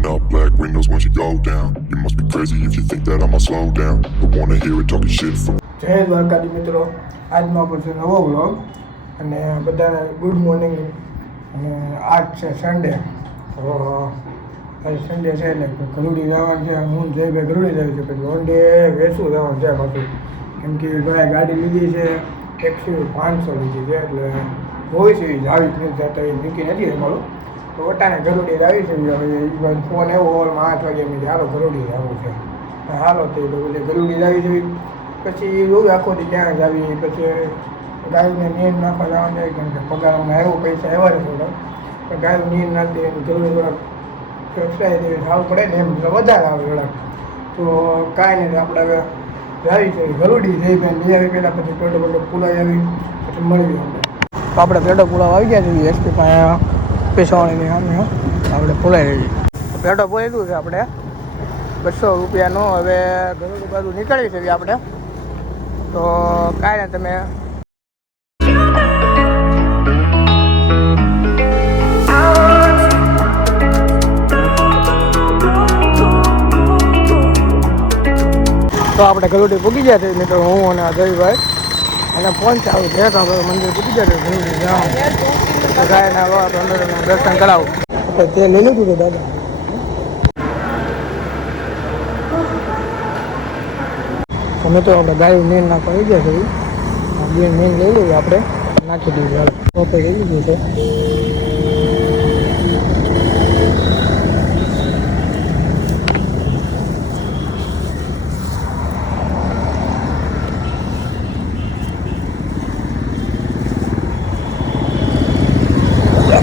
Rolling up black windows once you go down. You must be crazy if you think that I'ma slow down. Don't wanna hear it talking shit from જય દ્વારકાધી મિત્રો, આજનો આપણો છે નવો vlog અને બધાને good morning. અને આજ છે સન્ડે, તો આજે સન્ડે છે એટલે ગરુડી જવાનું છે. હું જયભાઈ ગરુડી જાય છે, પછી વન ડે વેસું જવાનું છે પાછું, કેમ કે ઘણા ગાડી લીધી છે, ટેક્સી 500 લીધી છે, એટલે હોય છે આવી જ નથી જતા, એ મૂકી નથી અમારું. તો વટાને ગરુડી આવી છે. હવે ફોન એવો હોલમાં 8 વાગે મેં હાલો ગરુડી જવું છે, હાલો તે એટલે ગરુડી આવી છે. પછી રોજ આખો દી ક્યાં જ આવી, પછી ગાયને નીંદ નાખવા જવાનું જાય, કેમ કે પગારમાં આવ્યો પૈસા આવ્યા છે થોડા, પણ ગાયું નીંદ નાખી દે, ગરુડી થોડાક વ્યવસાય દેવી સારું પડે ને, એમ વધારે આવે થોડાક. તો કાંઈ નહીં, આપણે હવે આવી છે ગરુડી જઈ ભાઈ લઈ આવી પહેલાં, પછી પેટો પુલાઈ આવી, પછી મળી આપણે. તો આપણે પેટો પુલાવ આવી ગયા છીએ એસપી પાસે પેશાવાળીની સામે, આપણે પુલાઈ રહી. પેટો પુલાવ્યું છે આપણે 200 રૂપિયાનો. હવે ગરુડી બાજુ નીકળવી છે આપણે, તો કાંઈ ને તમે તો આપણે ગરુડી પૂગી ગયા છે મિત્રો, હું અને અજયભાઈ અને ફોન ચાલુ છે. તો આપણે મંદિર પૂગી ગયા છે ગરુડી જવાનું, તો ગાયના અંદરના દર્શન કરાવું. તે લઈ લીધું છે દાદા. અમે તો આપણે ગાયું નીર નાખવા આવી ગયા છે, બે નીર લઈ લઈએ આપણે, નાખી દઈએ. ટોપે લઈ લીધું છે.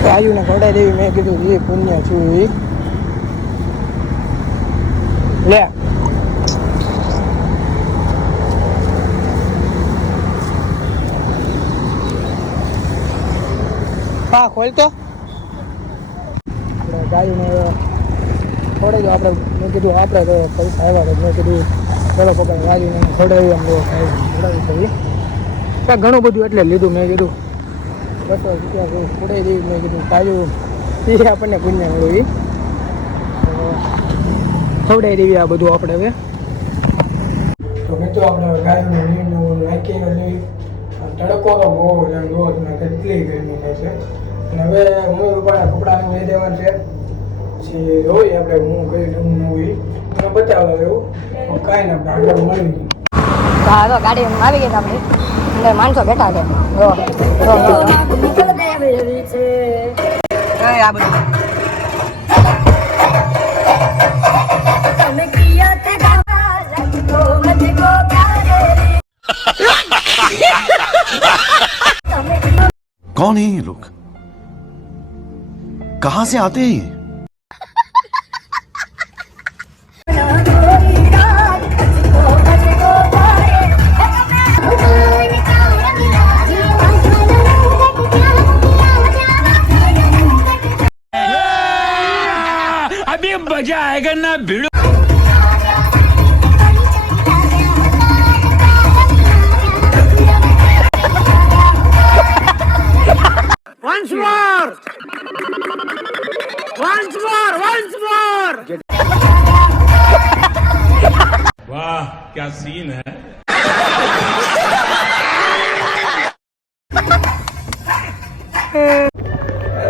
ગાયુંને ખવડાવી દેવી. મેં કીધું એ પુણ્ય છું એ લે. હા ખોલ તો આપણે ગાયુંને ખવડાવી દો. આપણે મેં કીધું આપણે તો પૈસા આવ્યા, મેં કીધું પેલો પપ્પા ગાયુંને ખવડાવી એમ ખવડાવી પડી ત્યાં ઘણું બધું એટલે લીધું. મેં કીધું 200 રૂપિયા જેવું ખવડાવી દેવી. મેં કીધું ગાયું એ આપણને પુણ્ય મળ્યું, એ ખવડાવી દેવી આ બધું આપણે. હવે તો મિત્રો આપણે ગાયનું નીંદનું નાખી લઈ. તડકો તો બહુ છે, રોજ કેટલી ગરમી થાય છે. અને હવે હું રૂપાના કપડાં લઈ દેવાનું છે, પછી રોઈ આપણે હું કઈ ડું ન હોય મને બતાવવા એવું કાંઈ ના આપણે આગળ મળી. હા તો ગાડી આવી ગઈ આપણી અંદર, માણસો બેઠા છે. આ બધું कौन है ये लोग, कहां से आते हैं ये? अभी मजा आएगा ना भिड़ो. Once more! Once more! Once more! वाह क्या सीन है.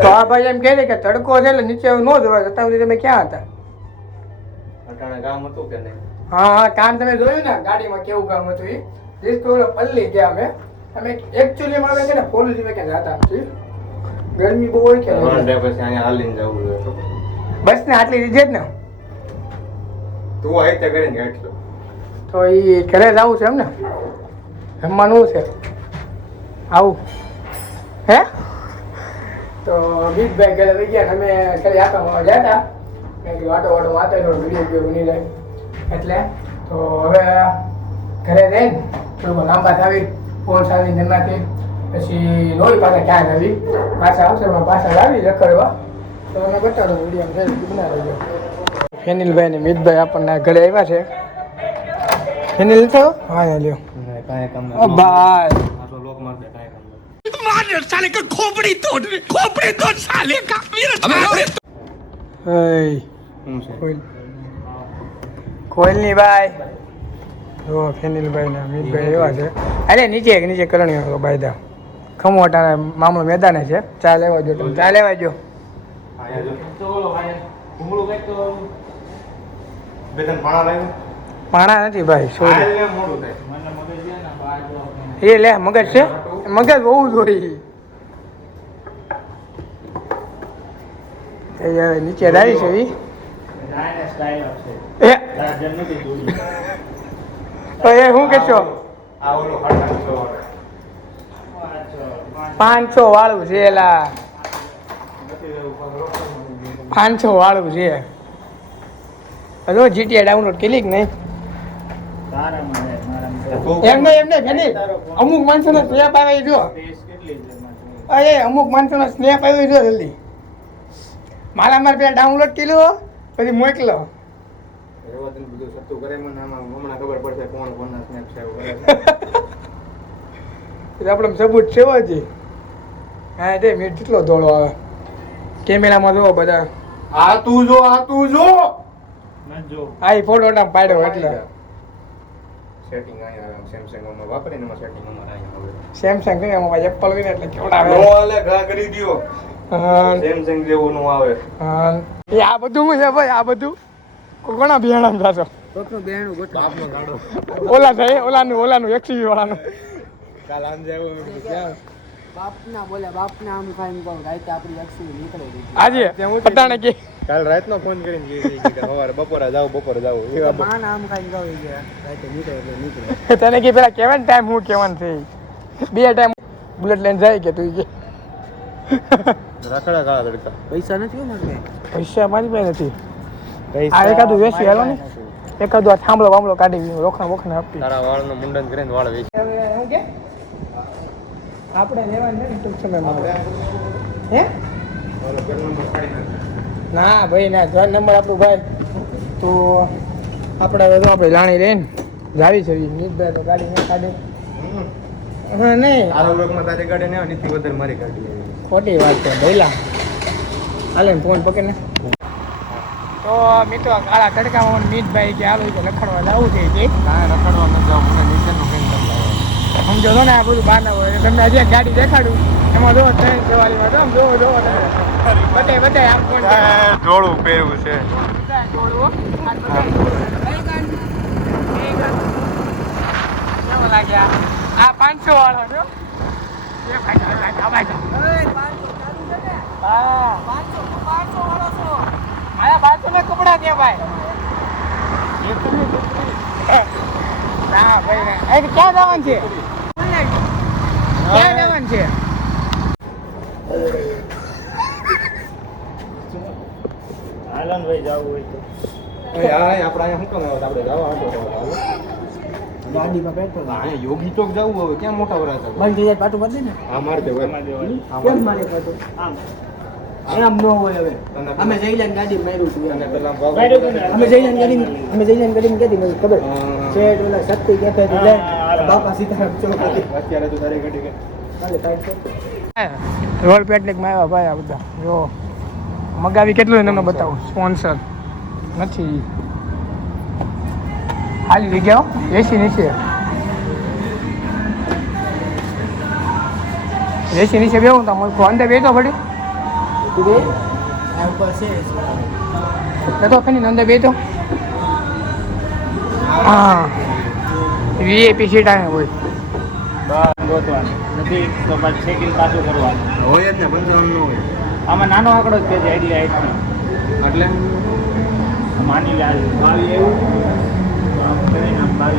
તો આ ભાઈ એમ કહે છે કે તડકો છે એટલે નીચે ન જવાય. અત્યાર સુધી તમે ક્યાં હતા? કામ હતું કે નહીં? હા હા, કામ તમે જોયું ને ગાડીમાં કેવું કામ હતું. એ પલ્લી ગયા અમે એકચ્યુઅલીમાં આવે છે ને પોલીસ ક્યાં જતા નથી, ગરમી બહુ હોય કે પછી અહીંયા હાલીને જવું જોઈએ. બસ ને આટલી રીજે જ ને. તું આવી તે કરીને એટલું તો એ ઘરે જવું છે એમ ને, જમવાનું છે આવું હે. તો બીજભાઈ ઘરે લઈ ગયા, અમે ખાલી આટો ગયા હતા. મેં કીધું આટો વાટો માતા વિડીયો બની જાય એટલે. તો હવે ઘરે જઈને થોડું લાંબા થાવી, ફોન સાવી નાખી, પછી લોહી પાસે ક્યાં આવી પાછા આવશે, પાછા આવી રખડવા. તો અમે બતાડો વિડીયો બનાવી દો. ફેનિલભાઈ ને મિતભાઈ આપણને ઘરે આવ્યા છે. ફેનિલ થયો હા લ્યો કાંઈ કામ ભાઈ આપણો લોક માર દે કાંઈ કામ. मार साले का खोपड़ी तोड़ साले का. Hey, શું છે કોઈલ કોઈલની ભાઈ જો ફેનિલભાઈ ને અમિતભાઈ એવા છે અરે નીચે કરણી ભાઈ દા ખમોટા મામલો મેદાને છે ચા લેવા જો તમે ચા લેવા જો પાણા નથી ભાઈ સોરી એ લે મગજ છે મગજ બહુ જોઈ એ હવે નીચે રાઈ છે એ હું કહેશો 500 વાળું છે એલા 500 વાળું છે હલો જીટીએ ડાઉનલોડ કરી કે નહીં એમને ફેની અમુક માણસોનો સ્નેપ આવે જો અરે અમુક માણસોનો સ્નેપ આવ્યો જો જલ્દી મારા મારે પેલા ડાઉનલોડ કર્યો પછી મોકલો આપણે સબૂત છે હજી હા તે મીટ કેટલો દોડો આવે કેમેરામાં જોવો બધા આ તું જો હા એ ફોટો પાડ્યો એટલે સેટિંગ આયા સેમસંગ માં વાપરીને માં સેટિંગ માં આયા હવે સેમસંગ કે એમાં એપલ હોય ને એટલે કેવડા આવે ઓલે ઘા કરી દ્યો હા સેમસંગ જેવું નું આવે હા એ આ બધું હું છે ભાઈ આ બધું કોના બિયાણા જાતો કોકનું બેણું ગોઠ બાપનો ગાડો ઓલા છે ઓલાનું XUV વાળાનું કાલ આમ જાવ ક્યાં બાપના બોલે બાપના આમ ખાઈને કહું રાતે આપણી અક્ષી નીકળે ગઈ આજે પતાણે કે કાલ રાતનો ફોન કરીને કે સવારે બપોરે જાવ એવા માન આમ ખાઈને કહું કે રાતે નીકળે એટલે નીકળે તને કે પેલા કેવન ટાઈમ હું કેવન છે બે ટાઈમ બુલેટ લઈને જાય કે તું કે રખડા કાળા તડકા પૈસા નથી હો મારે પૈસા મારી પાસે નથી આ એકાદું વેચી હાલો ને એકાદું આ થાંભલો વાંભલો કાઢી રોખણા બોખણા આપી તારા વાળનું મુંડન કરીને વાળ વેચી શું કે આપણે લેવાનું છે ને ટૂંક સમયમાં હે ના ભાઈ ના ઘર નંબર આપણું ભાઈ તો આપણે હવે તો આપણે લાણી લઈને જાવી છે નીતભાઈ તો ગાડી ના કાઢે હા નહીં તારા લોકમાં તારી ગાડી ને નીતિ વધારે મારી ગાડી ખોટી વાત છે ભઈલા હાલે ને ફોન પકડ ને તો મિત્રો કાળા તડકામાં મને મીતભાઈ કે હાલો કે લખડવા જવું છે કે કાંઈ રખડવા ન જાવ મને નીચેનું કંઈ નથી સમજો છો ને આ બધું બહાર ના હોય તમને હજી એક ગાડી દેખાડું એમાં જો ટ્રેન સવારીમાં તો આમ જોવો બતાય આમ કોણ જોડું પહેરવું છે કેવો લાગ્યા આ 500 વાળો છો મારા 500 ના કપડા દે ભાઈ ના ભાઈ ના ક્યાં જવાનું છે ક્યાં જવાનું છે આનંદભાઈ જવું હોય તો આપણે અહીંયા શું કામ આપણે જવા ગાડીમાં પેટ્રોલ અહીંયા યોગી ચોક જવું હવે ક્યાં મોટા વરા છે બંધ થઈ જાય પાટું કરી દે ને આ માર દે હોય કેમ મારે પાટું આમ એમ ન હોય હવે અમે જઈલાન ગાડી માર્યું હતું અને પેલા અમે જઈલાન ગાડી કેતી મને ખબર શેઠ ઓલા શક્તિ કહેતા હતી જાય બાપા સીતારામ ચોક અત્યારે તો તારી ગાડી કે કાલે કાઢ રોલ પેટલેકમાં આવ્યા ભાઈ આ બધા જો મગાવી કેટલું તમને બતાવું સ્પોન્સર નથી ખાલી જગ્યાઓ એસી નીચે બેવું તો અંદર બેઠો પડી આ ઉપર છે તો ફેની અંદર બેઠો હા વીઆઈપી સીટ આવે હોય નથી તો પાછું સેટિંગ પાછું કરવાનું હોય જ ને 55 નો હોય આમાં નાનો આંકડો જ છે એટલે એટલે માની લે 22 એવું આમ કરીને આમ 22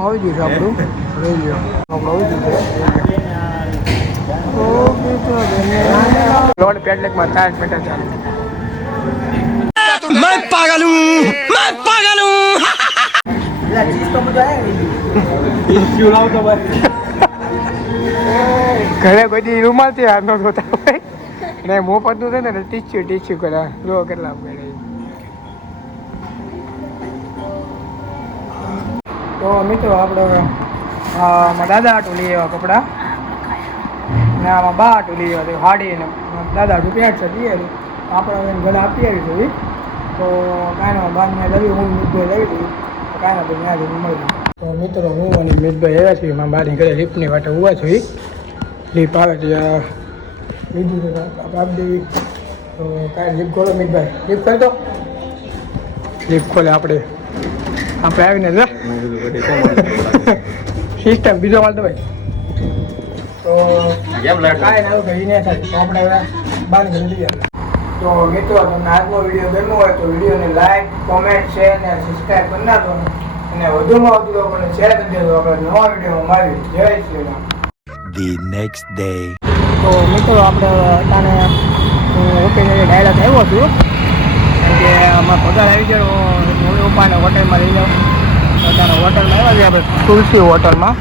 આવી ગયું છે આપણું લઈ લ્યો આપણું આવી ગયું છે લોડ પેટલેકમાં 4 પેટા ચાલુ मैं पागल हूँ એટલે ચીજ તો બધું આવે ઇશ્યુ લાવતો બસ ઘરે બધી રૂમાલથી હાથ ન ધોતા હોય ને મોં પડતું થાય ને ટીચ્યુ કરે જો કેટલા પડે તો મિત્રો આપણે હવે મારા દાદા હાટું લઈ આવ્યા કપડાં ને આમાં બા હાટું લઈ આવ્યા હાડી ને દાદા રૂપિયા છે દઈએ આપણે ઘરે આપી આવી છે તો કાંઈ ના બાદ મેં લઈ હું મિતભાઈ લઈ લીધી તો કાંઈ ના ભાઈ ત્યાં જઈને મળી તો મિત્રો હું અને મિતભાઈ આવ્યા છીએ મારા બારની ઘરે લીપની વાટે ઉભા છું લીપ આવે છે બીજું આપી દેવી તો કાંઈ લીપ ખોલો મિતભાઈ લીપ કરતો લીપ ખોલે આપણે આવીને સિસ્ટમ બીજો માલ તો ભાઈ તો કાંઈ ના ભાઈ ને થાય તો આપણે બાર ઘરે લઈ આવ્યા તો મિત્રો તમને આજનો વિડીયો ગમ્યો હોય તો વિડીયોને લાઈક કોમેન્ટ શેર અને સબસ્ક્રાઈબ કરી નાખો અને વધુમાં વધુ લોકોને શેર કરી દેજો આપણે નવા વિડીયોમાં મળીએ જય Shri Ram. The next day. તો મિત્રો આપણે તાને ઓકે ડાયરેક્ટ આવ્યો છું કારણ કે અમારા પગાર આવી ગયો મમ્મી પપ્પાને હોટલમાં લઈ જાઓ પોતાના હોટલમાં આવ્યા છીએ આપણે તુલસી હોટલમાં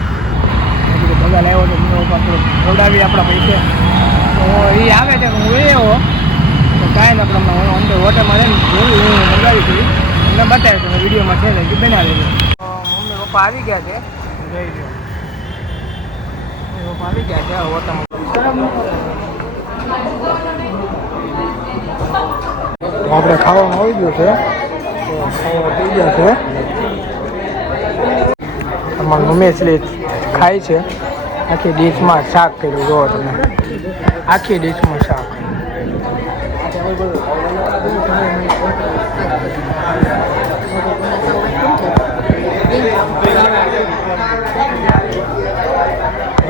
પગાર આવ્યો તો મમ્મી પપ્પા થોડુંક ખવડાવી આપણા પૈસે તો એ આવે છે હું એ આવ્યો તો કાંઈ ને આપણે અંદર હોટલમાં રહીને જોયું હું મંગાવી હતી એમને બતાવ્યું તમે વિડીયોમાં છે ને કે બનાવી લેજો મમ્મી પપ્પા આવી ગયા છે જઈ ગયો પપ્પા આવી ગયા છે હોટલમાં આપણે ખાવાનું આવી ગયું છે તો ખાવા થઈ ગયા છે તમારી મમ્મી એટલે ખાય છે આખી ડીશમાં શાક કર્યું જોવો તમે આખી ડીશમાં શાક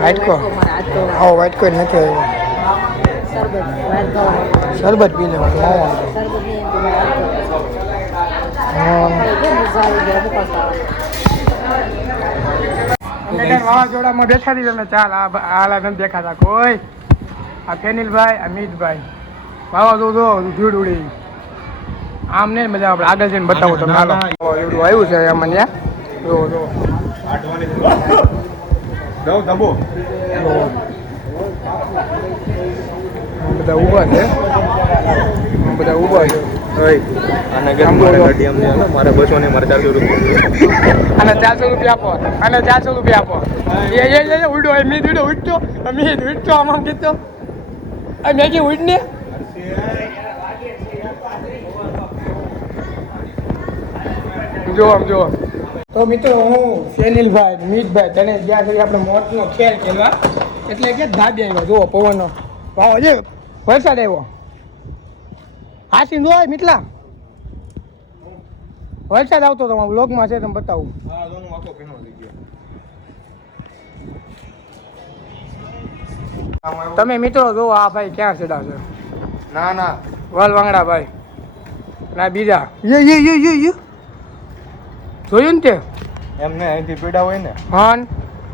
વાઇટકો આવો વાઇટકો નથી આવ્યો શરબત પી લેવાનું વાવાઝોડામાં બેઠા હતી તમે ચાલ આલા નથી દેખાતા કોઈ આ ફેનિલભાઈ આ મીતભાઈ વાવાઝોડું ધૂળ ઉડી આમ નહીં મજા આપણે આગળ જઈને બતાવું તમને હાલો વાવાઝોડું આવ્યું છે એમાં ત્યાં બધા ઊભા છે મારે બસો ને મારે 400 રૂપિયા અને 400 રૂપિયા આપો અને 400 રૂપિયા આપો એ ઉડો મીત ઉડો ઉડતો મીત ઉડતો આમાં કીધો મેં કે ઉડને જો તો મિત્રો હું ફેનિલભાઈ મીતભાઈ તને જ્યાં સુધી આપણે મોતનો ખેલ ખેલવા એટલે કે ધાબી આવ્યો જુઓ પવનનો વાવ જે વરસાદ આવ્યો હાસી જો મિતલા વરસાદ આવતો તો વ્લોગમાં છે તમે બતાવું તમે મિત્રો જો આ ભાઈ ક્યાં ચડા છે ના વાલવાંગડા ભાઈ ના બીજા યે જોયું ને તે એમને અહીંથી પીડા હોય ને હા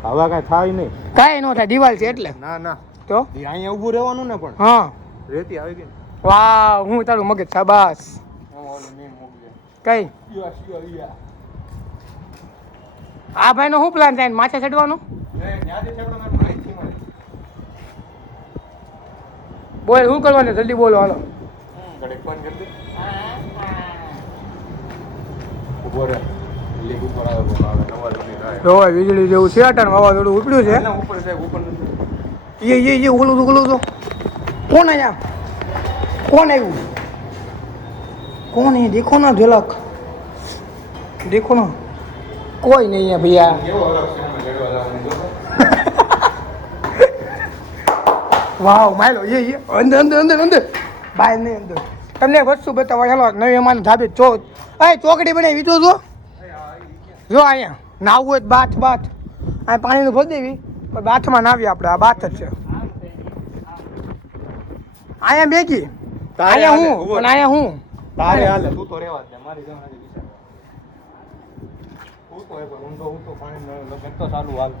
હવા કાંઈ થાય નહીં કાંઈ ન થાય દિવાલ છે એટલે ના તો અહીંયા ઊભું રહેવાનું ને પણ હા રેતી આવી ગઈ વાહ હું તારું મગજ શાબાશ કઈ આ ભાઈ નો શું પ્લાન થાય માથે ચડવાનો બોલ શું કરવાનું જલ્દી બોલો હાલો જોવાય વીજળી જેવું છે અટાણ વાવાઝોડું ઉપડ્યું છે એ ઓલું તો કોણ આવ્યા કોણ આવ્યું કોણ એ દેખો ના ઝલક દેખો ના કોઈ નહીં ભૈયા વાવ માયલો અંદર બહાર નહીં અંદર તમને વસ્તુ બતાવવા ચાલો નવી અમારી ધાબે ચોકડી બનાવી તો જો અહીંયા નાવું હોય બાથ આ પાણીનું ભરી દેવી પણ બાથમાં નાવી આપણે આ બાથ જ છે અહીંયા બેગી અહીંયા હું પણ અહીંયા હું તારે હાલે તું તો રહેવા દે મારી જવા નથી હું તો પાણી લગન તો ચાલુ હાલ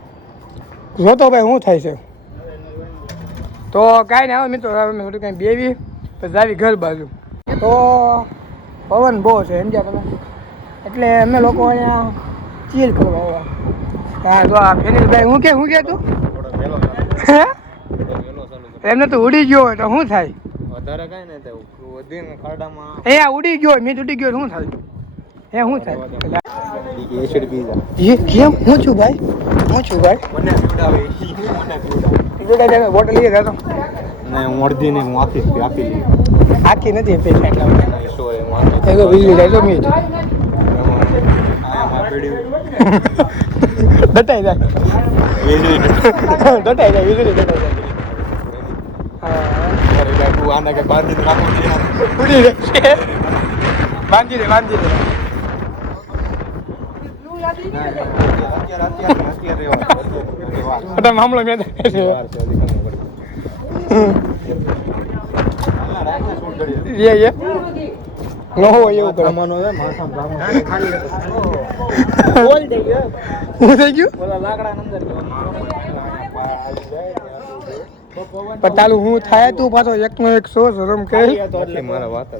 જોતો ભાઈ શું થાય છે તો કાંઈ નહીં આવે મિત્રો અમે થોડું કાંઈ બેવી પછી આવી ઘર બાજુ તો પવન બહુ છે સમજ્યા તમે એટલે અમે લોકો અહીંયા ચીલ કરવા આવ્યા હા તો આ ફેનિલભાઈ હું કે તું એમને તો ઉડી ગયો હોય તો શું થાય વધારે કાંઈ નહીં થાય વધીને ખાડામાં એ આ ઉડી ગયો મીત ઉડી ગયો શું થાય શું થાય એસિડ પીઝા એ કેમ હું છું ભાઈ મને પીવડાવે મને પીવડાવે બોટલ લઈએ તો ને હું અડધી ને હું આખી આપી લઈ આખી નથી પૈસા એટલા બધા. સો હું આખી એ તો વીજળી જાય તો મીઠ આમાં પીડી દટાઈ જાય વીજળી દટાઈ જાય વીજળી દટાઈ જાય. હા અરે તું આને કે બાંધીને રાખો ને યાર. ઉડી રે બાંધી દે બાંધી દે. અત્યારે રેવા અટા મામલો મેં વાર છે હજી ખબર પડી. એ નો હોય એવું કરો. સામાનો છે માથામાં ભાગમાં બોલ થઈ ગયો હું થઈ ગયું ઓલા લાકડા અંદર પણ તાલું હું થાય તું પાછો એકનો એક સો શરમ કરી એટલે મારા વાત જ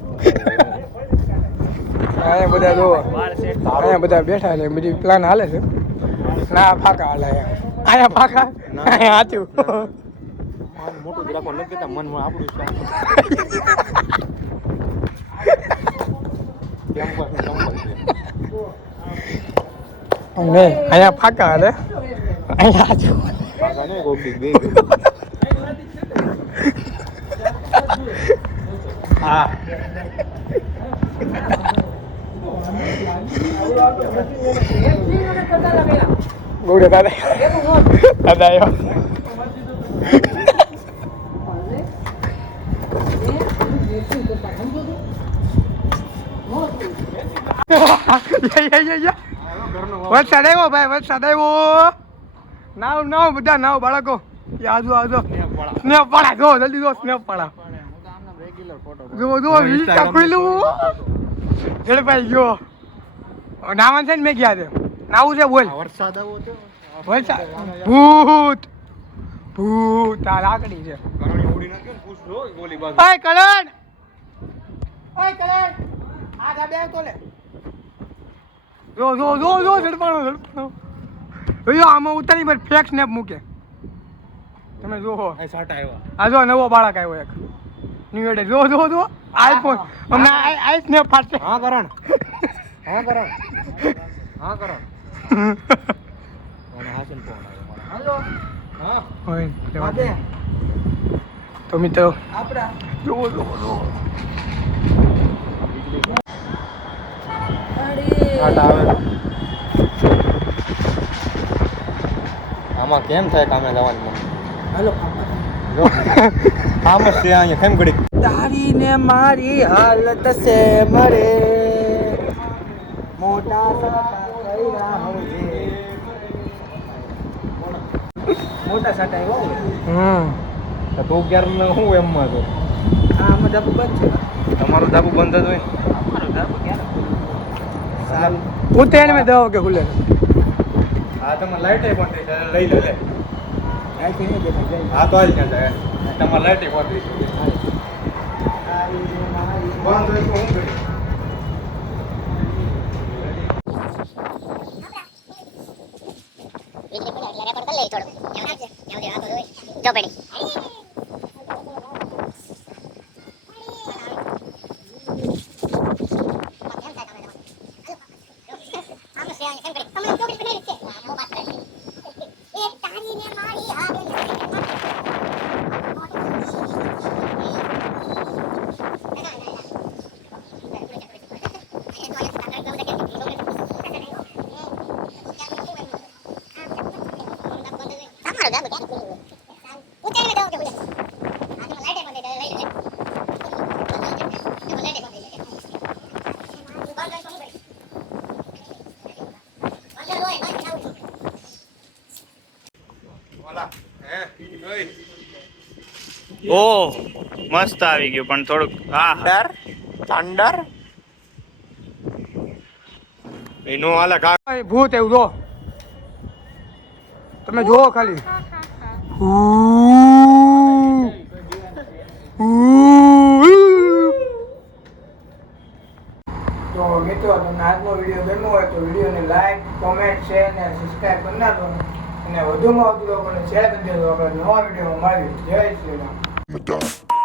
અહીંયા બધા જો અહીંયા બધા બેઠા છે બધી પ્લાન હાલે છે ના ફાકા હાલે અહીંયા ફાકા અહીંયા હાચું મોટું જ રાખો નથી કેતા મનમાં આપણું છે કેમ પાછું સંપલ છે નહીં અહીંયા ફાકા હાલે અહીંયા હાચું પાછા નહીં કોક દી બે હા ગોળે દાદા દાદા આવ્યો વરસાદ આવ્યો ભાઈ વરસાદ આવ્યો નાવ નાવ બધા નાવ બાળકો આજો આજો સ્નેપ પાડા જો જલ્દી જો સ્નેપ પાડા જો જો વિસ્ટા ખોલ્યું ઝડપાઈ ગયો નાવાનું છે ને મેં ગયા છે નાવું છે બોલ વરસાદ આવ્યો તો વરસાદ ભૂત ભૂત આ લાકડી છે કરણી ઉડી નાખ્યો ને પૂછ લો ગોલી બાજુ ઓય કરણ ઓય કરણ આ જા બે તો લે જો જો જો જો ઝડપાણો ઝડપાણો જો આમાં ઉતારી પર ફેક સ્નેપ મૂકે તમે જોવો આ સાટા આવ્યા આ જો નવો બાળક આવ્યો એક ન્યુ એડે જો જો જો આઈફોન હમણાં આઈ સ્નેપ ફાટશે હા કરણ હા કરણ હા કરણ અને હાસન ફોન આવ્યો હા હોય રેવા દે. તો મિત્રો આપણા જોવો જોવો જોવો સાટા આવે આમાં કેમ થાય કામે જવાની મને હાલો જો કામ જ છે અહીંયા કેમ ઘડી તારી ને મારી હાલત સે મરે મોટા સાટા કઈરા હોજે મોટા સાટા આવ્યો તો તું ક્યારે હું એમમાં છો આ આમાં ડબ્બુ બંધ છે તમારું ધાબુ બંધ જ હોય અમારો ડબ્બુ ક્યારે સારું ઉતરેણ મેં દો કે ખુલે હા તમે લાઈટ બંધ થઈ છે લઈ લે લે આઈથી નહીં દેખાય જાય હા તો હાલ ત્યાં જાય તમારે લાઈટ બંધ થઈ છે તારી ને મારી બંધ હોય તો હું કરી જો પડી ઓ મસ્ત આવી ગયું પણ થોડુંક હા થંડર એનો આલે કા ભૂત એવું જો તમે જુઓ ખાલી તો મિત્રો તમને આજનો વિડીયો ગમ્યો હોય તો વિડીયોને લાઈક કોમેન્ટ શેર અને સબસ્ક્રાઈબ કરી નાખો અને વધુમાં વધુ લોકોને શેર કરી દેજો આપણે નવા વિડીયોમાં મળીએ જય શ્રી રામ Madonna.